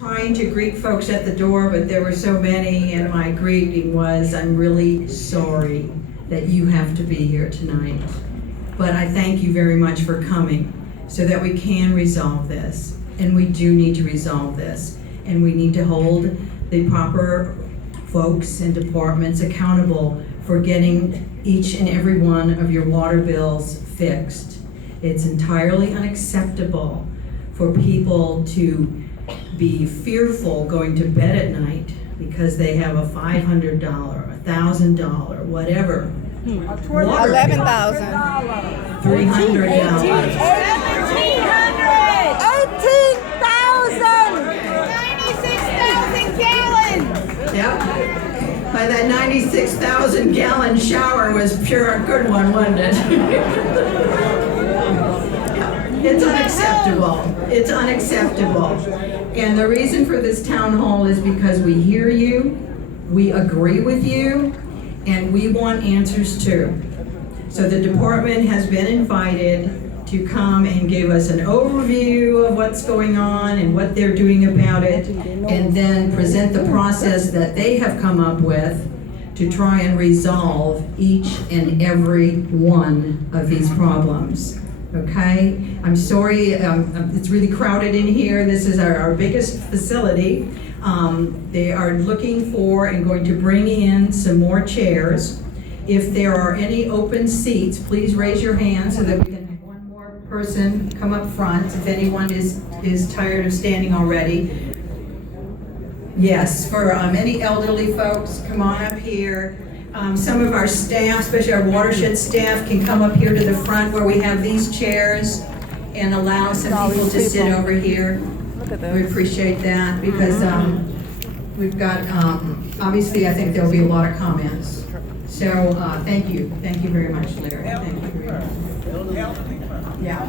Trying to greet folks at the door, but there were so many, and my greeting was, I'm really sorry that you have to be here tonight. But I thank you very much for coming so that we can resolve this. And we do need to resolve this. And we need to hold the proper folks and departments accountable for getting each and every one of your water bills fixed. It's entirely unacceptable for people to be fearful going to bed at night because they have a $500, $1,000, whatever. $11,000. $300. $18,000. Yep. By that 96,000 gallon shower was pure a good one, wasn't it? It's unacceptable. It's unacceptable. And the reason for this town hall is because we hear you, we agree with you, and we want answers too. So the department has been invited to come and give us an overview of what's going on and what they're doing about it, and then present the process that they have come up with to try and resolve each and every one of these problems. Okay? I'm sorry, it's really crowded in here. This is our biggest facility. They are looking for and going to bring in some more chairs. If there are any open seats, please raise your hand so that we can have one more person come up front if anyone is tired of standing already. Yes, for any elderly folks, come on up here. Some of our staff, especially our watershed staff, can come up here to the front where we have these chairs and allow some people to sit over here. We appreciate that because we've got, obviously I think there'll be a lot of comments. So thank you very much, Larry. Thank you very much. Yeah.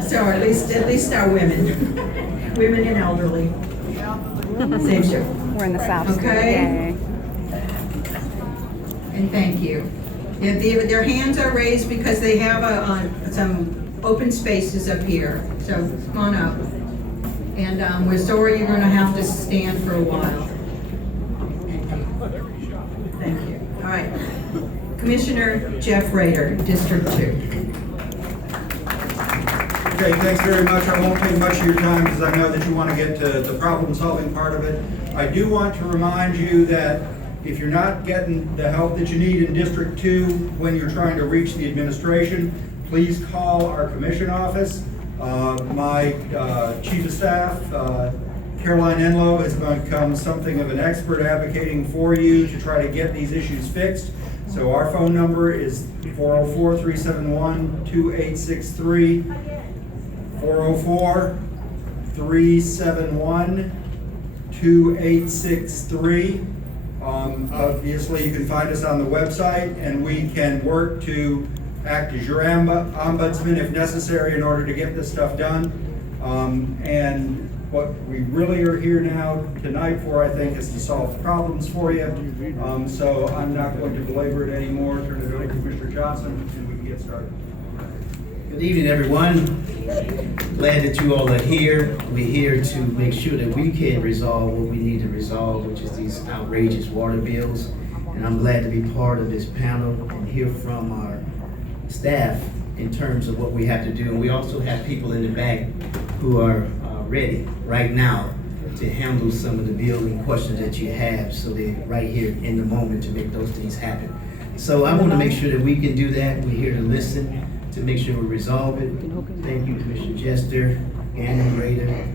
So at least our women, women and elderly. Saves you. We're in the South. Okay. And thank you. Yeah, their hands are raised because they have some open spaces up here. So come on up. And we're sorry you're going to have to stand for a while. Thank you. All right. Commissioner Jeff Rader, District 2. Okay, thanks very much. I won't take much of your time because I know that you want to get to the problem-solving part of it. I do want to remind you that if you're not getting the help that you need in District 2 when you're trying to reach the administration, please call our commission office. My chief of staff, Caroline Enlow, has become something of an expert advocating for you to try to get these issues fixed. So our phone number is 404-371-2863, 404-371-2863. Obviously, you can find us on the website, and we can work to act as your ombudsman if necessary in order to get this stuff done. And what we really are here now tonight for, I think, is to solve problems for you. So I'm not going to belabor it anymore. Turn it over to Commissioner Johnson, and we can get started. Good evening, everyone. Glad that you all are here. We're here to make sure that we can resolve what we need to resolve, which is these outrageous water bills. And I'm glad to be part of this panel and hear from our staff in terms of what we have to do. And we also have people in the back who are ready right now to handle some of the billing questions that you have, so they're right here in the moment to make those things happen. So I want to make sure that we can do that. We're here to listen, to make sure we resolve it. Thank you, Commissioner Jester, Ann Rader,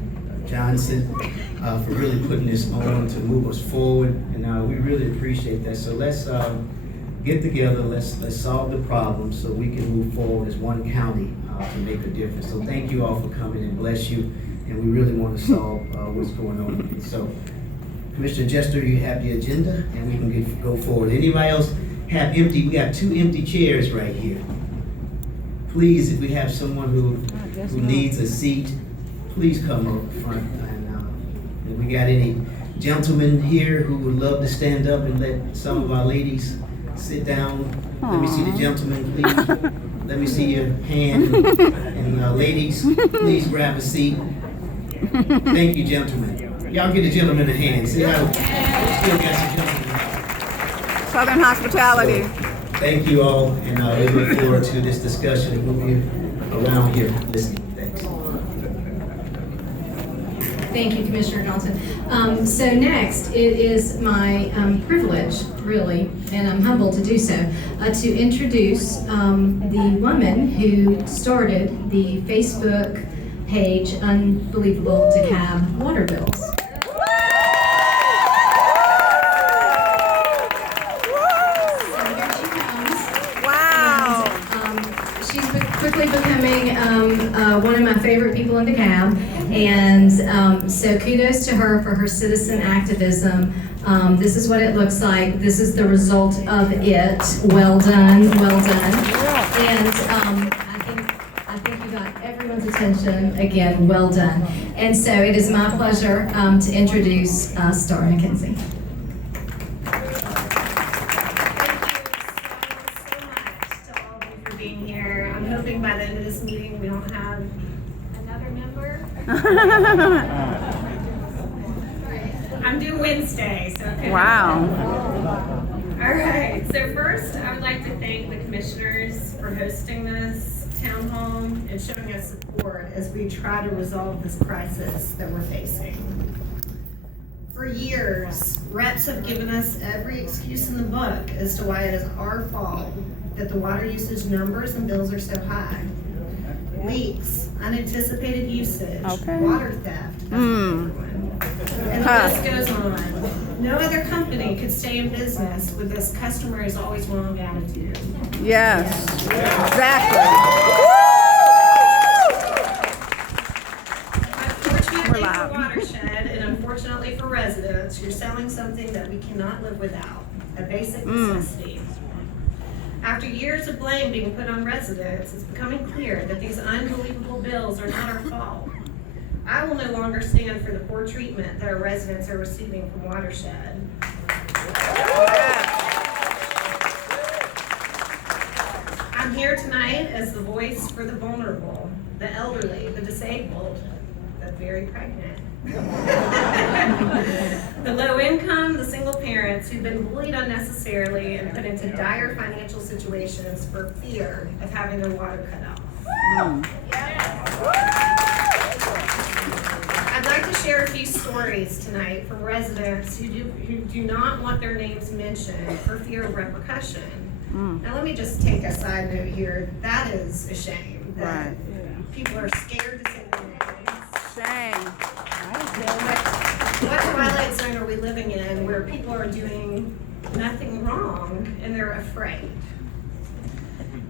Johnson, for really putting this on to move us forward, and we really appreciate that. So let's get together, let's solve the problem so we can move forward as one county to make a difference. So thank you all for coming, and bless you, and we really want to solve what's going on. So Commissioner Jester, you have the agenda, and we can go forward. Anybody else have empty? We have 2 empty chairs right here. Please, if we have someone who needs a seat, please come up front. And if we got any gentlemen here who would love to stand up and let some of our ladies sit down. Let me see the gentleman, please. Let me see your hand. And ladies, please grab a seat. Thank you, gentlemen. Y'all get the gentleman a hand. See how still got some gentlemen in the house. Southern hospitality. Thank you all, and we look forward to this discussion, and we'll be around here listening. Thanks. Thank you, Commissioner Johnson. So next, it is my privilege, really, and I'm humbled to do so, to introduce the woman who started the Facebook page Unbelievable Dekalb Water Bills. So here she comes. Wow. She's quickly becoming one of my favorite people in DeKalb, and so kudos to her for her citizen activism. This is what it looks like. This is the result of it. Well done, well done. And I think you got everyone's attention. Again, well done. And so it is my pleasure to introduce Star McKenzie. Being here. I'm hoping by the end of this meeting we don't have another member. I'm due Wednesday, so okay. Wow. All right, so first I would like to thank the commissioners for hosting this town hall and showing us support as we try to resolve this crisis that we're facing. For years, reps have given us every excuse in the book as to why it is our fault that the water usage numbers and bills are so high. Leaks, unanticipated usage, Okay. water theft, that's everyone. And the list goes on. No other company could stay in business with this customer is always wrong attitude. Yes. Exactly. Unfortunately We're for loud. Watershed and unfortunately for residents, you're selling something that we cannot live without, a basic necessity. After years of blame being put on residents, it's becoming clear that these unbelievable bills are not our fault. I will no longer stand for the poor treatment that our residents are receiving from Watershed. I'm here tonight as the voice for the vulnerable, the elderly, the disabled, the very pregnant. The low income, the single parents who've been bullied unnecessarily and put into dire financial situations for fear of having their water cut off. I'd like to share a few stories tonight from residents who do not want their names mentioned for fear of repercussion. Now let me just take a side note here. That is a shame that people are scared to say their names. Shame. What twilight zone are we living in where people are doing nothing wrong and they're afraid?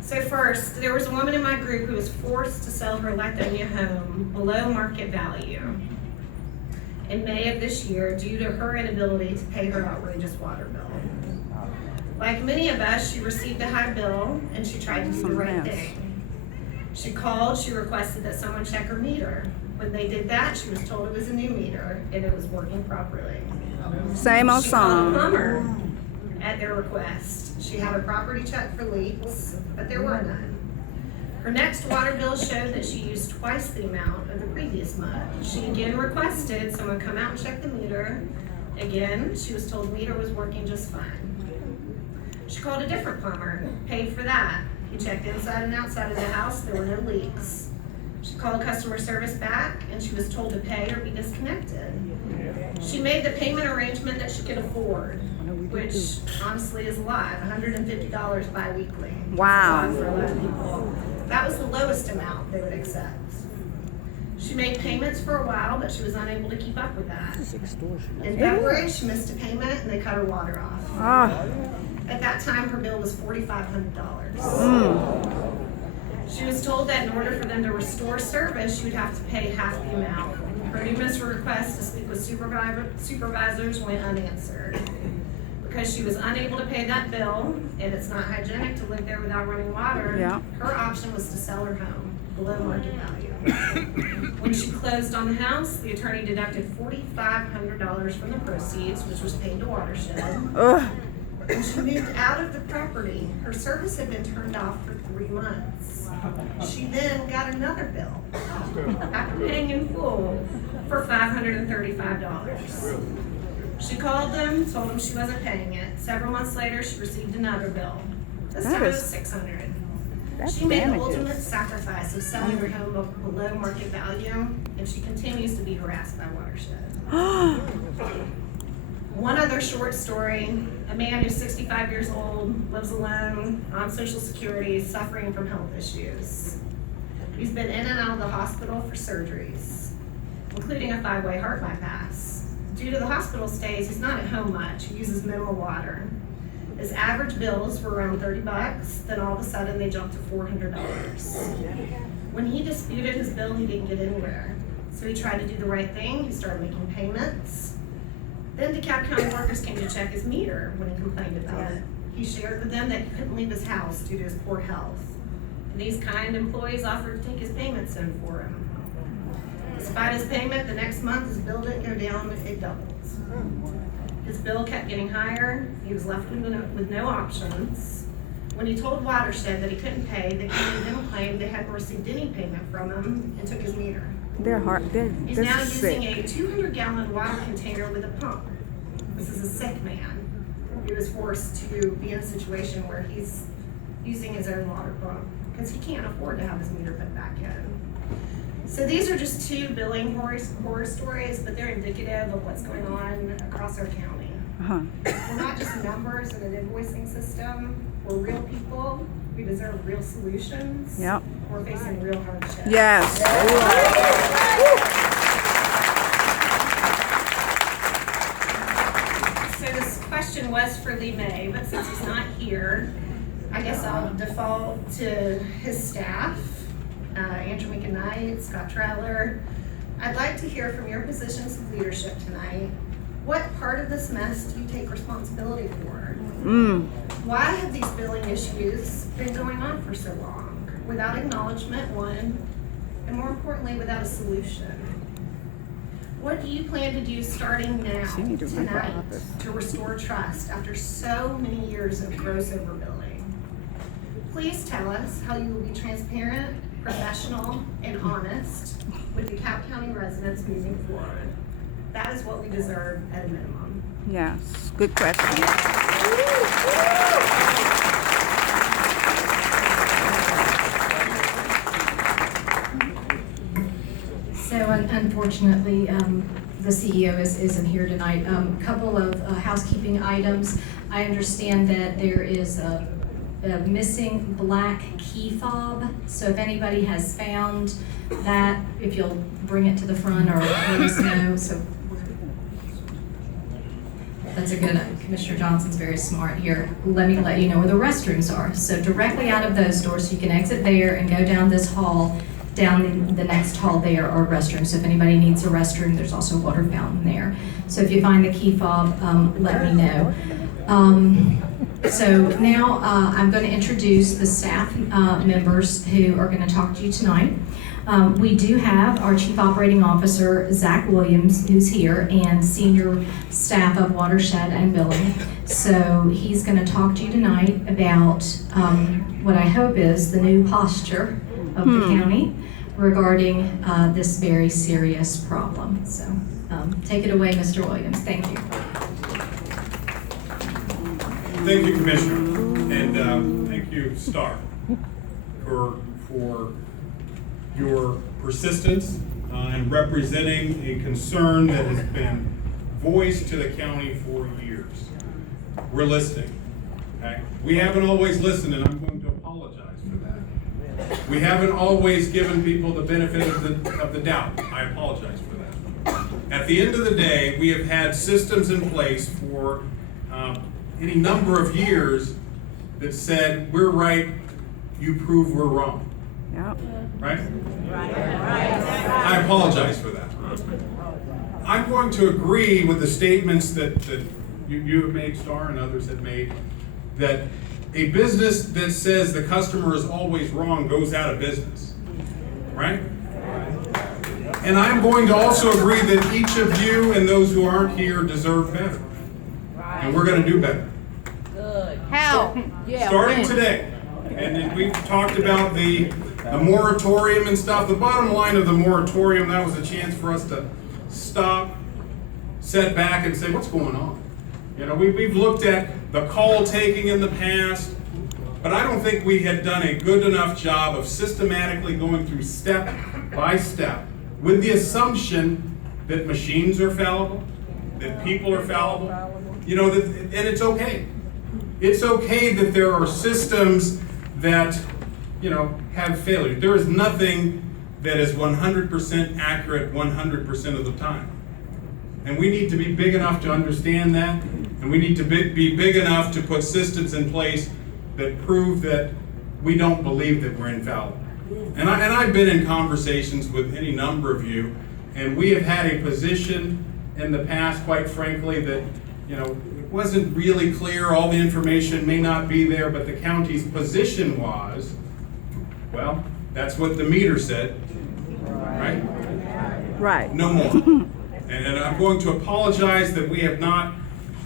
So first, there was a woman in my group who was forced to sell her Lithonia home below market value in May of this year due to her inability to pay her outrageous water bill. Like many of us, she received a high bill and she tried to do the right thing. She called, she requested that someone check her meter. When they did that, she was told it was a new meter and it was working properly. Same old She called a song. plumber at their request. She had her property checked for leaks, but there were none. Her next water bill showed that she used twice the amount of the previous month. She again requested someone come out and check the meter. Again, she was told the meter was working just fine. She called a different plumber, paid for that. He checked inside and outside of the house, there were no leaks. She called customer service back and she was told to pay or be disconnected. She made the payment arrangement that she could afford, which honestly is a lot, $150 bi-weekly. Wow. It's a lot for a lot of people. That was the lowest amount they would accept. She made payments for a while, but she was unable to keep up with that. In February, she missed a payment and they cut her water off. Ah. At that time, her bill was $4,500. She was told that in order for them to restore service, she would have to pay half the amount. Her numerous requests to speak with supervisors went unanswered. Because she was unable to pay that bill, and it's not hygienic to live there without running water, her option was to sell her home below market value. When she closed on the house, the attorney deducted $4,500 from the proceeds, which was paid to Watershed. When she moved out of the property, her service had been turned off for 3 months. She then got another bill after paying in full for $535. She called them, told them she wasn't paying it. Several months later, she received another bill. This That time it was is- $600. That's She made the damages. ultimate sacrifice of selling her home below market value, and she continues to be harassed by Watershed. One other short story, a man who's 65 years old, lives alone, on Social Security, suffering from health issues. He's been in and out of the hospital for surgeries, including a 5-way heart bypass. Due to the hospital stays, he's not at home much. He uses minimal water. His average bills were around $30, then all of a sudden they jumped to $400. When he disputed his bill, he didn't get anywhere. So he tried to do the right thing. He started making payments. Then Dekalb County workers came to check his meter when he complained about it. He shared with them that he couldn't leave his house due to his poor health. And these kind employees offered to take his payments in for him. Despite his payment, the next month his bill didn't go down, it doubled. His bill kept getting higher, he was left with no options. When he told Watershed that he couldn't pay, the county then claimed they hadn't received any payment from him and took his meter. They're hard. He's This now is using sick. a 200-gallon water container with a pump. This is a sick man. He was forced to be in a situation where he's using his own water pump because he can't afford to have his meter put back in. So these are just two billing horror stories, but they're indicative of what's going on across our county. Uh-huh. We're not just numbers in an invoicing system. We're real people. We deserve real solutions. Yep. We're facing real hardship. Yes. So this question was for Lee May, but since he's not here, I guess I'll default to his staff, Andrew McKnight, Scott Trowler. I'd like to hear from your positions of leadership tonight. What part of this mess do you take responsibility for? Why have these billing issues been going on for so long without acknowledgement, one, and more importantly, without a solution? What do you plan to do starting now, She need to run for tonight, office. to restore trust after so many years of gross overbilling? Please tell us how you will be transparent, professional, and honest with the DeKalb County residents moving forward. That is what we deserve at a minimum. Yes. Good question. So unfortunately, the CEO isn't here tonight. Couple of housekeeping items. I understand that there is a missing black key fob. So if anybody has found that, if you'll bring it to the front or let us know. So that's a good, Commissioner Johnson's very smart here. Let me let you know where the restrooms are. So directly out of those doors, so you can exit there and go down this hall. Down the next hall there are restrooms. So if anybody needs a restroom, there's also a water fountain there. So if you find the key fob, let me know. So now I'm going to introduce the staff members who are going to talk to you tonight. We do have our Chief Operating Officer, Zach Williams, who's here, and senior staff of Watershed and Billing. So he's going to talk to you tonight about what I hope is the new posture of the county regarding this very serious problem. So take it away, Mr. Williams. Thank you. Thank you, Commissioner, and thank you, Star, for your persistence in representing a concern that has been voiced to the county for years. We're listening, okay? We haven't always listened, and I'm going to apologize for that. We haven't always given people the benefit of the doubt. I apologize for that. At the end of the day, we have had systems in place for any number of years that said, we're right, you prove we're wrong. Yep. Right? I apologize for that. I'm going to agree with the statements that you have made, Star, and others have made, that a business that says the customer is always wrong goes out of business. Right? And I'm going to also agree that each of you and those who aren't here deserve better. And we're going to do better. How? Starting today. And then we've talked about the moratorium and stuff. The bottom line of the moratorium, that was a chance for us to stop, sit back and say, what's going on? You know, we've looked at the call taking in the past, but I don't think we had done a good enough job of systematically going through step by step with the assumption that machines are fallible, that people are fallible, you know, and it's okay. It's okay that there are systems that, you know, have failure. There is nothing that is 100% accurate 100% of the time. And we need to be big enough to understand that, and we need to be big enough to put systems in place that prove that we don't believe that we're infallible. And I've been in conversations with any number of you, and we have had a position in the past, quite frankly, that, you know, it wasn't really clear, all the information may not be there, but the county's position was, well, that's what the meter said, right? Right. No more. And I'm going to apologize that we have not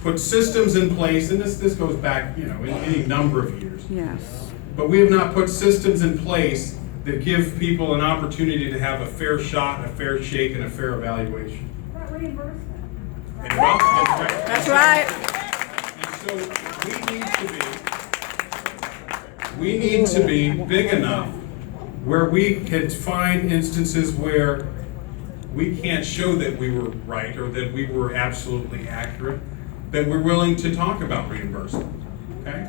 put systems in place, and this goes back, you know, in any number of years. Yes. But we have not put systems in place that give people an opportunity to have a fair shot, a fair shake, and a fair evaluation. That's right. And so we need to be big enough where we can find instances where we can't show that we were right or that we were absolutely accurate, that we're willing to talk about reimbursement. Okay?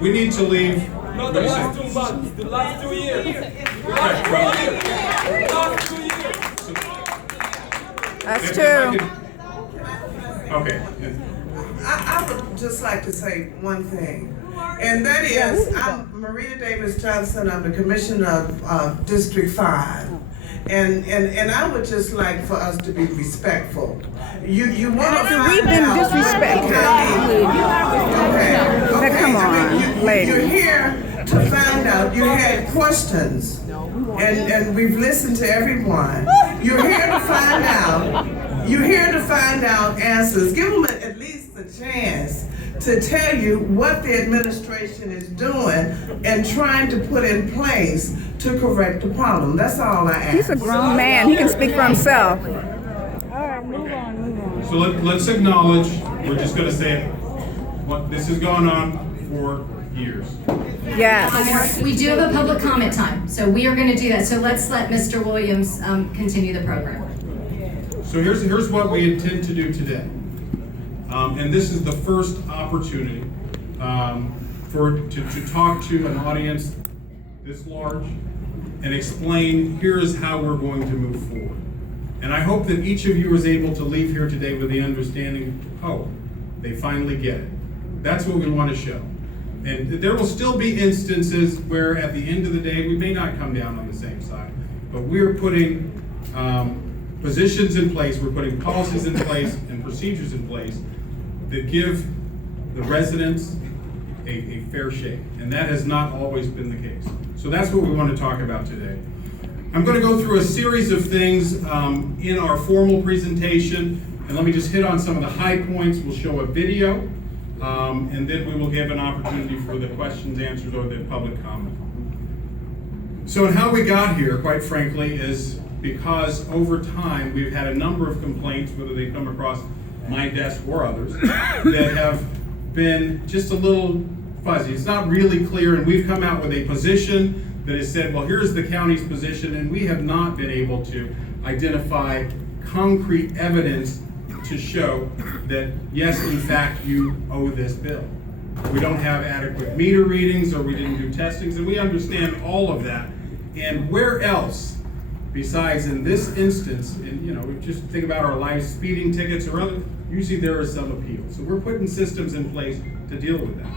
We need to leave. No, the last 2 months, the last 2 years. That's true. Okay. I would just like to say one thing, and that is, I'm Marita Davis Johnson. I'm the Commissioner of District 5. And I would just like for us to be respectful. You want to We've been disrespected. Okay. Come on, lady. You're here to find out. You had questions, and we've listened to everyone. You're here to find out. You're here to find out answers. Give them at least a chance to tell you what the administration is doing and trying to put in place to correct the problem. That's all I ask. He's a grown man. He can speak for himself. So let's acknowledge, we're just going to say it. This has gone on for years. Yes. We do have a public comment time, so we are going to do that. So let's let Mr. Williams continue the program. So here's what we intend to do today. And this is the first opportunity to talk to an audience this large and explain, here is how we're going to move forward. And I hope that each of you is able to leave here today with the understanding, oh, they finally get it. That's what we want to show. And there will still be instances where at the end of the day, we may not come down on the same side, but we're putting positions in place, we're putting policies in place and procedures in place that give the residents a fair shake. And that has not always been the case. So that's what we want to talk about today. I'm going to go through a series of things in our formal presentation, and let me just hit on some of the high points. We'll show a video, and then we will give an opportunity for the questions, answers, or the public comment. So, and how we got here, quite frankly, is because over time we've had a number of complaints, whether they come across my desk or others, that have been just a little fuzzy. It's not really clear, and we've come out with a position that has said, well, here's the county's position, and we have not been able to identify concrete evidence to show that, yes, in fact, you owe this bill. We don't have adequate meter readings, or we didn't do testings, and we understand all of that. And where else, besides in this instance, and just think about our live speeding tickets or other, usually there is some appeal. So we're putting systems in place to deal with that.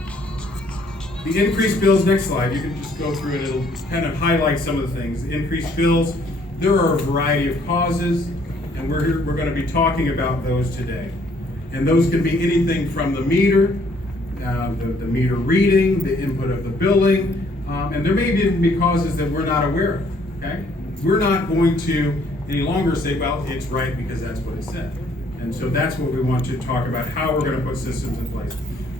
The increased bills, next slide, you can just go through it, it'll kind of highlight some of the things. The increased bills, there are a variety of causes, and we're going to be talking about those today. And those can be anything from the meter, the meter reading, the input of the billing, and there may even be causes that we're not aware of, okay? We're not going to any longer say, well, it's right because that's what it said. And so that's what we want to talk about, how we're going to put systems in place.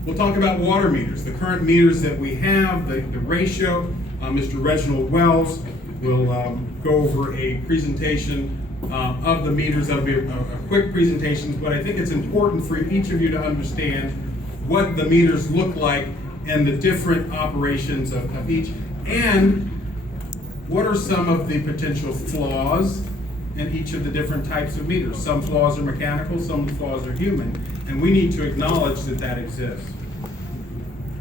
We'll talk about water meters, the current meters that we have, the ratio. Mr. Reginald Wells will go over a presentation of the meters. That'll be a quick presentation, but I think it's important for each of you to understand what the meters look like and the different operations of each, and what are some of the potential flaws in each of the different types of meters. Some flaws are mechanical, some flaws are human, and we need to acknowledge that that exists.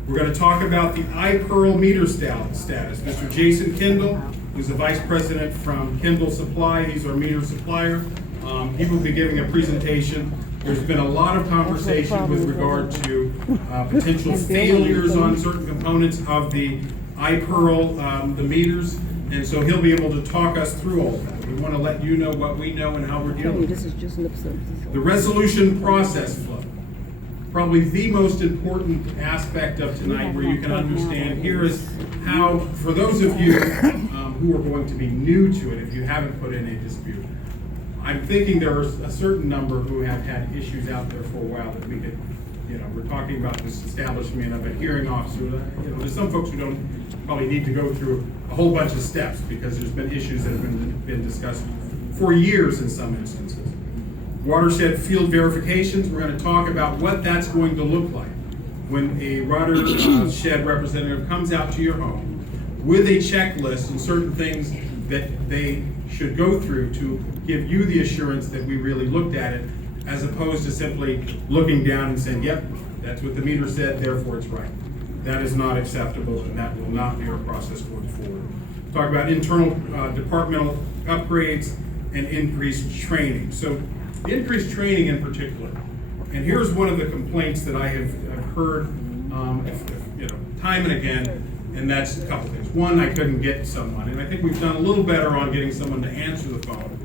We're going to talk about the iPearl meter status. Mr. Jason Kendall, who's the Vice President from Kendall Supply, he's our meter supplier. He will be giving a presentation. There's been a lot of conversation with regard to potential failures on certain components of the iPearl, the meters, and so he'll be able to talk us through all of that. We want to let you know what we know and how we're dealing with it. The resolution process flow. Probably the most important aspect of tonight, where you can understand, here is how, for those of you who are going to be new to it, if you haven't put in a dispute, I'm thinking there are a certain number who have had issues out there for a while that we could, we're talking about this establishment of a hearing officer. There's some folks who don't probably need to go through a whole bunch of steps, because there's been issues that have been discussed for years in some instances. Watershed field verifications, we're going to talk about what that's going to look like when a watershed representative comes out to your home with a checklist and certain things that they should go through to give you the assurance that we really looked at it, as opposed to simply looking down and saying, yep, that's what the meter said, therefore it's right. That is not acceptable, and that will not be our process going forward. Talk about internal departmental upgrades and increased training. So increased training in particular, and here's one of the complaints that I have heard time and again, and that's a couple things. One, I couldn't get someone, and I think we've done a little better on getting someone to answer the phone,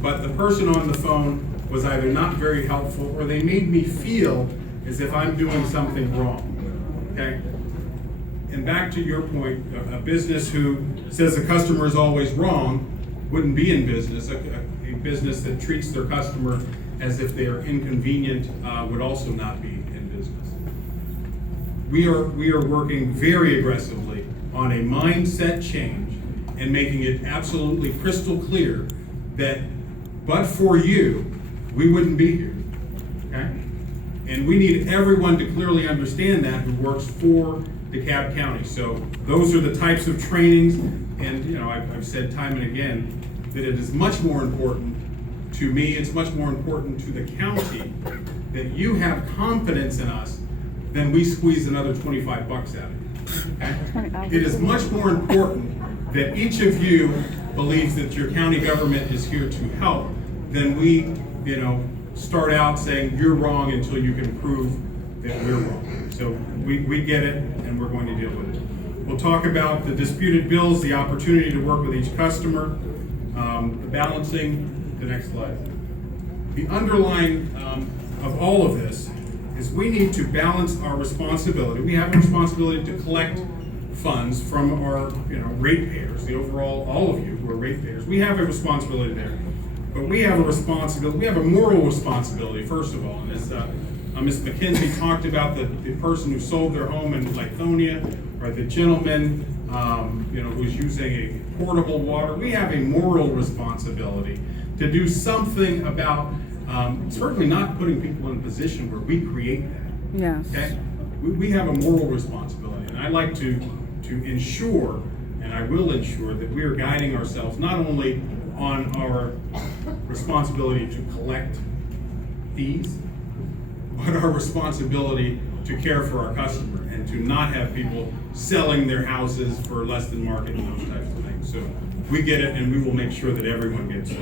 but the person on the phone was either not very helpful, or they made me feel as if I'm doing something wrong, okay? And back to your point, a business who says the customer is always wrong wouldn't be in business. A business that treats their customer as if they are inconvenient would also not be in business. We are working very aggressively on a mindset change and making it absolutely crystal clear that but for you, we wouldn't be here, okay? And we need everyone to clearly understand that who works for DeKalb County. So those are the types of trainings, and I've said time and again that it is much more important to me, it's much more important to the county that you have confidence in us than we squeeze another 25 bucks out of you. Okay? It is much more important that each of you believes that your county government is here to help than we, start out saying you're wrong until you can prove that we're wrong. So we get it, and we're going to deal with it. We'll talk about the disputed bills, the opportunity to work with each customer, the balancing, the next slide. The underlying of all of this is we need to balance our responsibility. We have a responsibility to collect funds from our ratepayers, the overall, all of you who are ratepayers. We have a responsibility there. But we have a responsibility, we have a moral responsibility, first of all. And as Ms. McKenzie talked about the person who sold their home in Lithonia, or the gentleman who's using a portable water, we have a moral responsibility to do something about certainly not putting people in a position where we create that. Yes. Okay? We have a moral responsibility, and I like to ensure, and I will ensure, that we are guiding ourselves not only on our responsibility to collect fees, but our responsibility to care for our customer and to not have people selling their houses for less than market and those types of things. So we get it, and we will make sure that everyone gets it.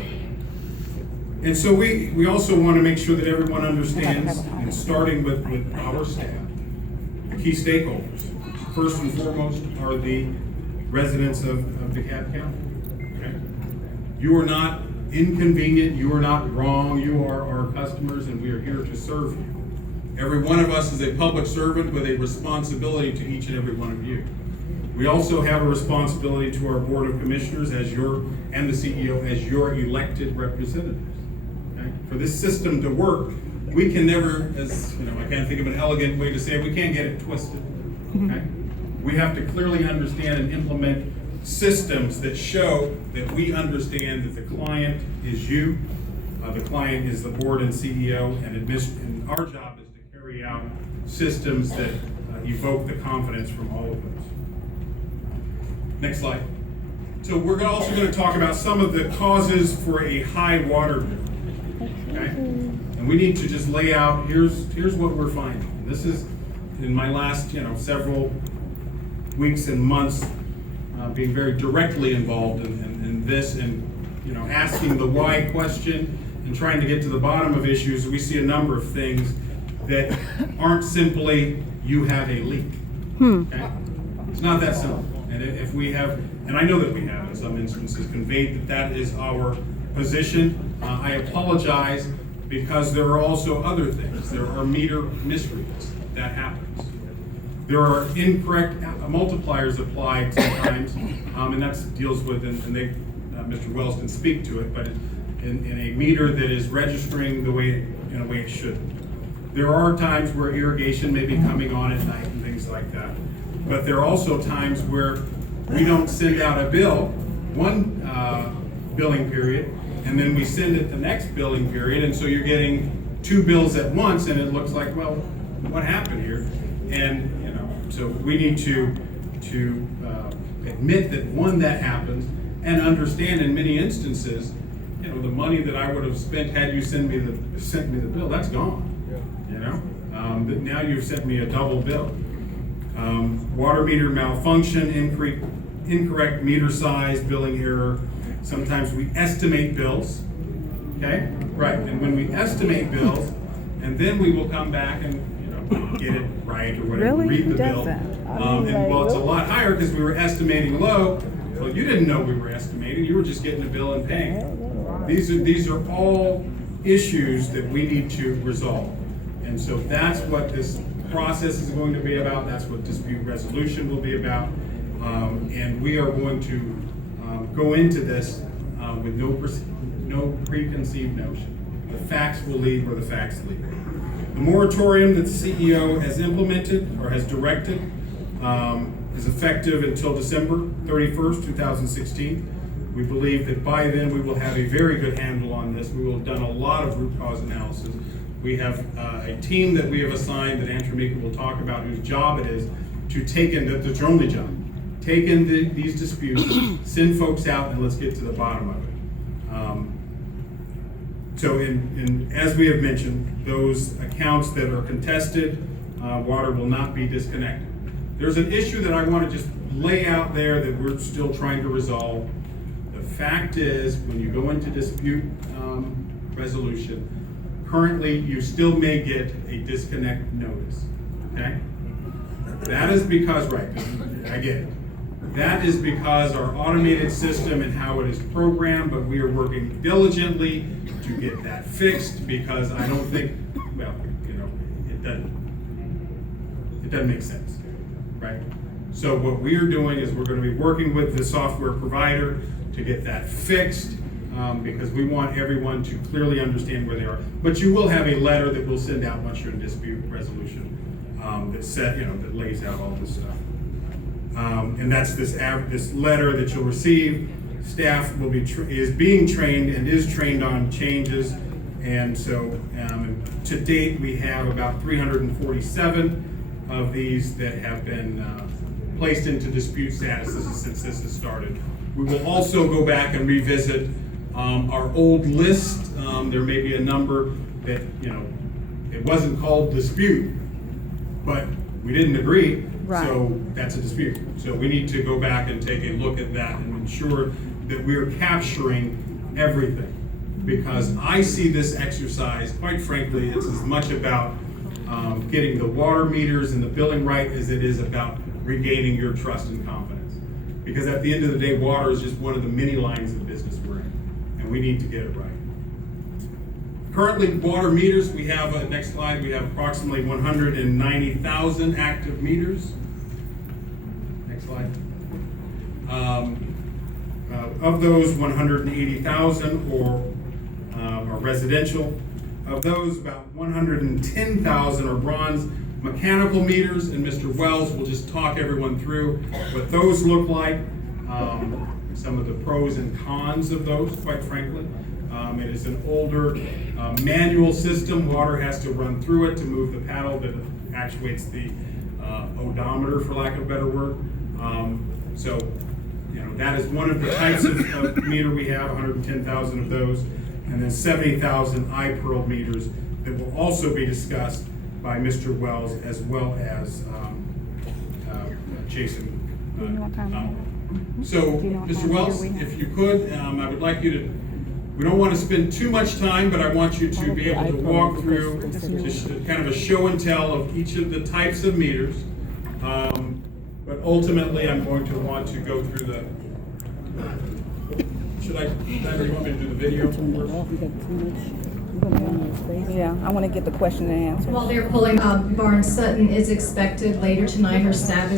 And so we also want to make sure that everyone understands, and starting with our staff, the key stakeholders. First and foremost are the residents of DeKalb County. Okay? You are not inconvenient, you are not wrong, you are our customers, and we are here to serve you. Every one of us is a public servant with a responsibility to each and every one of you. We also have a responsibility to our Board of Commissioners and the CEO as your elected representatives. Okay? For this system to work, we can never, I can't think of an elegant way to say it, we can't get it twisted. Okay? We have to clearly understand and implement systems that show that we understand that the client is you, the client is the board and CEO, and our job is to carry out systems that evoke the confidence from all of those. Next slide. So we're also going to talk about some of the causes for a high water bill. Okay? And we need to just lay out, here's what we're finding. This is in my last, several weeks and months being very directly involved in this and, asking the why question and trying to get to the bottom of issues. We see a number of things that aren't simply, you have a leak. Okay? It's not that simple. And if we have, and I know that we have in some instances conveyed that is our position, I apologize because there are also other things. There are meter misreads. That happens. There are incorrect multipliers applied sometimes, and that deals with, and Mr. Wells can speak to it, but in a meter that is registering the way it should. There are times where irrigation may be coming on at night and things like that. But there are also times where we don't send out a bill, one billing period, and then we send it the next billing period, and so you're getting two bills at once, and it looks like, well, what happened here? And so we need to admit that that happens, and understand in many instances, the money that I would have spent had you sent me the bill, that's gone. But now you've sent me a double bill. Water meter malfunction, incorrect meter size, billing error. Sometimes we estimate bills, okay? Right, and when we estimate bills, and then we will come back and, get it right or whatever, Really? read the Who does bill. that? It's a lot higher because we were estimating low. Well, you didn't know we were estimating, you were just getting a bill and paying. These are all issues that we need to resolve. And so that's what this process is going to be about. That's what dispute resolution will be about. And we are going to go into this with no preconceived notion. The facts will lead where the facts lead. The moratorium that the CEO has implemented or has directed is effective until December 31st, 2016. We believe that by then we will have a very good handle on this. We will have done a lot of root cause analysis. We have a team that we have assigned that Andrew Meeker will talk about, whose job it is to take in, that's your only job, take in these disputes, send folks out, and let's get to the bottom of it. So as we have mentioned, those accounts that are contested, water will not be disconnected. There's an issue that I want to just lay out there that we're still trying to resolve. The fact is, when you go into dispute resolution, currently you still may get a disconnect notice, okay? That is because, right, I get it. That is because our automated system and how it is programmed, but we are working diligently to get that fixed because I don't think, well, it doesn't make sense, right? So what we are doing is we're going to be working with the software provider to get that fixed because we want everyone to clearly understand where they are. But you will have a letter that we'll send out once you're in dispute resolution that lays out all this stuff. And that's this letter that you'll receive. Staff will be is being trained and is trained on changes, and so to date we have about 347 of these that have been placed into dispute status since this has started. We will also go back and revisit our old list. There may be a number that it wasn't called dispute, but we didn't agree. Right. So that's a dispute. So we need to go back and take a look at that and ensure that we're capturing everything. Because I see this exercise, quite frankly, it's as much about getting the water meters and the billing right as it is about regaining your trust and confidence. Because at the end of the day, water is just one of the many lines of business we're in, and we need to get it right. Currently, water meters, we have, next slide, we have approximately 190,000 active meters. Next slide. Of those, 180,000 are residential. Of those, about 110,000 are bronze mechanical meters, and Mr. Wells will just talk everyone through what those look like. some of the pros and cons of those, quite frankly. It is an older manual system. Water has to run through it to move the paddle that actuates the odometer, for lack of a better word. So, you know, that is one of the types of meter we have, 110,000 of those, and then 70,000 iPearl meters that will also be discussed by Mr. Wells as well as Jason. So, Mr. Wells, if you could, I would like you to, we don't want to spend too much time, but I want you to be able to walk through just kind of a show and tell of each of the types of meters. But ultimately, I'm going to want to go through the, should I, Tyler, you want me to do the video first? Yeah, I want to get the question and answer. While they're pulling up, Barnes Sutton is expected later tonight. Her staff is